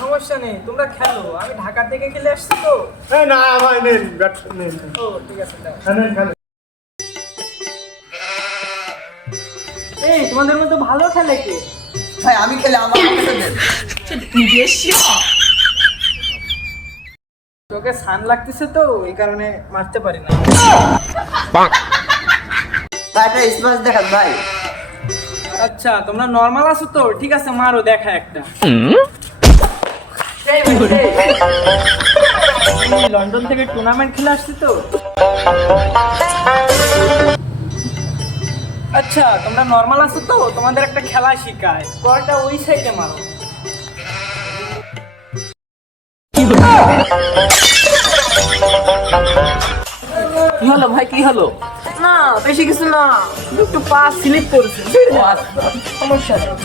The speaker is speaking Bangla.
সমস্যা নেই, তোমরা খেলো। আমি ঢাকা থেকে খেলে আসছি তো। না ভাই নেন ব্যাট নেন। ও ঠিক আছে, দাও। এই তোমাদের মধ্যে ভালো খেলে কে? ভাই আমি খেলে আমার কাছে দেন। তোকে সান লাগতেছে তো এই কারণে মারতে পারি না। ভাই একটা স্মাশ দেখান ভাই। আচ্ছা তোমরা নরমাল আছো তো, ঠিক আছে মারো, দেখা একটা। আমি লন্ডন থেকে টুর্নামেন্ট খেলে আসছি তো। আচ্ছা তোমরা নরমাল আছো তো, তোমাদের একটা খেলা শিখায়, বলটা ওই সাইডে মারো। কি হলো ভাই, কি হলো? না বেশি কিছু না, একটু পা স্লিপ করছে, সমস্যা নেই।